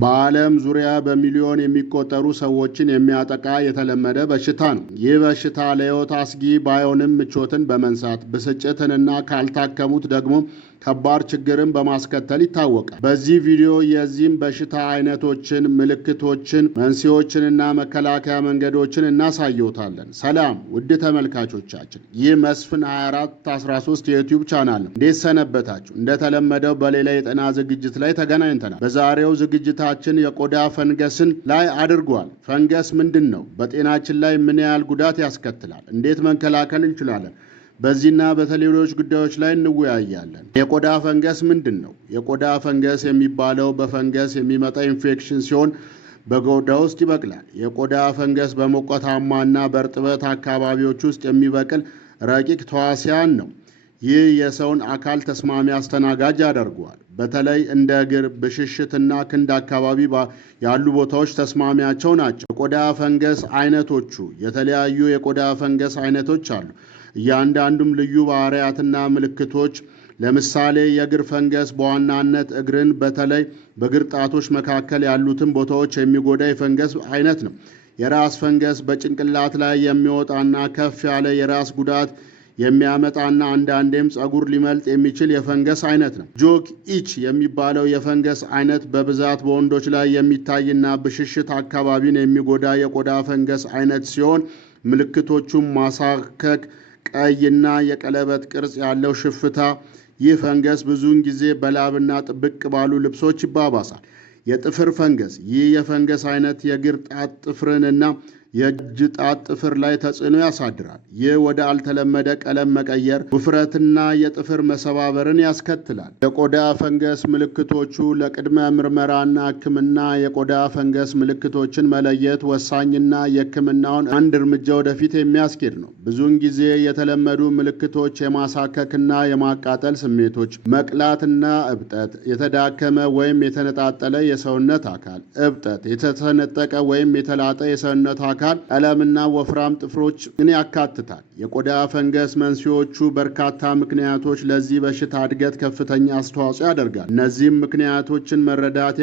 በዓለም ዙሪያ በሚሊዮን የሚቆጠሩ ሰዎችን የሚያጠቃ የተለመደ በሽታ ነው። ይህ በሽታ ለሕይወት አስጊ ባይሆንም ምቾትን በመንሳት ብስጭትንና ካልታከሙት ደግሞ ከባድ ችግርን በማስከተል ይታወቃል። በዚህ ቪዲዮ የዚህም በሽታ አይነቶችን፣ ምልክቶችን፣ መንስኤዎችንና መከላከያ መንገዶችን እናሳየውታለን። ሰላም ውድ ተመልካቾቻችን፣ ይህ መስፍን 2413 የዩቲዩብ ቻናል ነው። እንዴት ሰነበታችሁ? እንደተለመደው በሌላ የጤና ዝግጅት ላይ ተገናኝተናል። በዛሬው ዝግጅታችን የቆዳ ፈንገስን ላይ አድርጓል። ፈንገስ ምንድን ነው? በጤናችን ላይ ምን ያህል ጉዳት ያስከትላል? እንዴት መከላከል እንችላለን? በዚህና በሌሎች ጉዳዮች ላይ እንወያያለን። የቆዳ ፈንገስ ምንድን ነው? የቆዳ ፈንገስ የሚባለው በፈንገስ የሚመጣ ኢንፌክሽን ሲሆን በቆዳ ውስጥ ይበቅላል። የቆዳ ፈንገስ በሞቃታማና በእርጥበት አካባቢዎች ውስጥ የሚበቅል ረቂቅ ተዋሲያን ነው። ይህ የሰውን አካል ተስማሚ አስተናጋጅ ያደርገዋል። በተለይ እንደ እግር፣ ብሽሽትና ክንድ አካባቢ ያሉ ቦታዎች ተስማሚያቸው ናቸው። የቆዳ ፈንገስ አይነቶቹ የተለያዩ የቆዳ ፈንገስ አይነቶች አሉ። እያንዳንዱም ልዩ ባህሪያትና ምልክቶች። ለምሳሌ የእግር ፈንገስ በዋናነት እግርን በተለይ በእግር ጣቶች መካከል ያሉትን ቦታዎች የሚጎዳ የፈንገስ አይነት ነው። የራስ ፈንገስ በጭንቅላት ላይ የሚወጣና ከፍ ያለ የራስ ጉዳት የሚያመጣና አንዳንዴም ጸጉር ሊመልጥ የሚችል የፈንገስ አይነት ነው። ጆክ ኢች የሚባለው የፈንገስ አይነት በብዛት በወንዶች ላይ የሚታይና ብሽሽት አካባቢን የሚጎዳ የቆዳ ፈንገስ አይነት ሲሆን ምልክቶቹም ማሳከክ፣ ቀይና የቀለበት ቅርጽ ያለው ሽፍታ። ይህ ፈንገስ ብዙውን ጊዜ በላብና ጥብቅ ባሉ ልብሶች ይባባሳል። የጥፍር ፈንገስ። ይህ የፈንገስ አይነት የእግር ጣት ጥፍርንና የእጅ ጣት ጥፍር ላይ ተጽዕኖ ያሳድራል። ይህ ወደ አልተለመደ ቀለም መቀየር፣ ውፍረትና የጥፍር መሰባበርን ያስከትላል። የቆዳ ፈንገስ ምልክቶቹ። ለቅድመ ምርመራና ሕክምና የቆዳ ፈንገስ ምልክቶችን መለየት ወሳኝና የሕክምናውን አንድ እርምጃ ወደፊት የሚያስኬድ ነው። ብዙውን ጊዜ የተለመዱ ምልክቶች የማሳከክና የማቃጠል ስሜቶች፣ መቅላትና እብጠት፣ የተዳከመ ወይም የተነጣጠለ የሰውነት አካል እብጠት፣ የተሰነጠቀ ወይም የተላጠ የሰውነት አካል ቀለምና ወፍራም ጥፍሮችን ያካትታል። የቆዳ ፈንገስ መንስኤዎቹ በርካታ ምክንያቶች ለዚህ በሽታ እድገት ከፍተኛ አስተዋጽኦ ያደርጋል። እነዚህም ምክንያቶችን መረዳት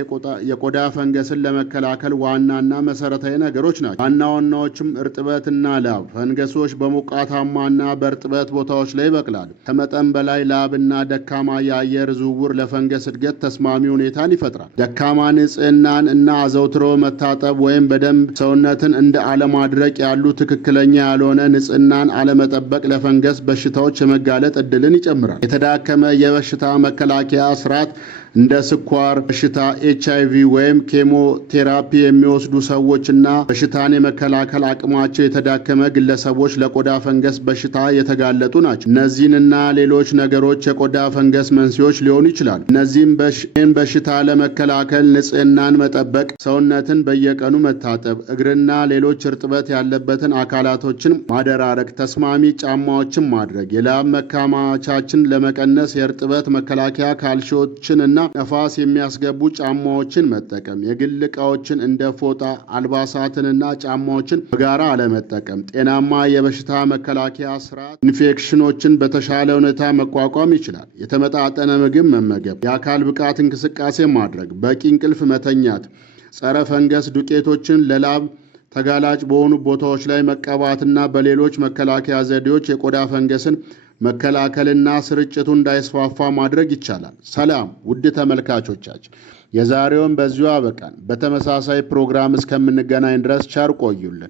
የቆዳ ፈንገስን ለመከላከል ዋናና መሰረታዊ ነገሮች ናቸው። ዋና ዋናዎችም እርጥበትና ላብ። ፈንገሶች በሞቃታማና በእርጥበት ቦታዎች ላይ ይበቅላሉ። ከመጠን በላይ ላብና ደካማ የአየር ዝውውር ለፈንገስ እድገት ተስማሚ ሁኔታን ይፈጥራል። ደካማ ንጽህናን እና አዘውትሮ መታጠብ ወይም በደንብ ሰውነትን እንደ አለማድረቅ ያሉ ትክክለኛ ያልሆነ ንጽህናን አለመጠበቅ ለፈንገስ በሽታዎች የመጋለጥ እድልን ይጨምራል። የተዳከመ የበሽታ መከላከያ ስርዓት እንደ ስኳር በሽታ፣ HIV ወይም ኬሞቴራፒ የሚወስዱ ሰዎችና በሽታን የመከላከል አቅማቸው የተዳከመ ግለሰቦች ለቆዳ ፈንገስ በሽታ የተጋለጡ ናቸው። እነዚህንና ሌሎች ነገሮች የቆዳ ፈንገስ መንስኤዎች ሊሆኑ ይችላሉ። እነዚህም በሽታ ለመከላከል ንጽህናን መጠበቅ፣ ሰውነትን በየቀኑ መታጠብ፣ እግርና ሌሎች እርጥበት ያለበትን አካላቶችን ማደራረቅ፣ ተስማሚ ጫማዎችን ማድረግ፣ የላብ መከማቻችን ለመቀነስ የእርጥበት መከላከያ ካልሲዎችን እና ነፋስ የሚያስገቡ ጫማዎችን መጠቀም፣ የግል ዕቃዎችን እንደ ፎጣ፣ አልባሳትንና ጫማዎችን በጋራ አለመጠቀም፣ ጤናማ የበሽታ መከላከያ ስርዓት ኢንፌክሽኖችን በተሻለ ሁኔታ መቋቋም ይችላል። የተመጣጠነ ምግብ መመገብ፣ የአካል ብቃት እንቅስቃሴ ማድረግ፣ በቂ እንቅልፍ መተኛት፣ ጸረ ፈንገስ ዱቄቶችን ለላብ ተጋላጭ በሆኑ ቦታዎች ላይ መቀባትና በሌሎች መከላከያ ዘዴዎች የቆዳ ፈንገስን መከላከልና ስርጭቱ እንዳይስፋፋ ማድረግ ይቻላል። ሰላም ውድ ተመልካቾቻችን፣ የዛሬውን በዚሁ አበቃን። በተመሳሳይ ፕሮግራም እስከምንገናኝ ድረስ ቸር ቆዩልን።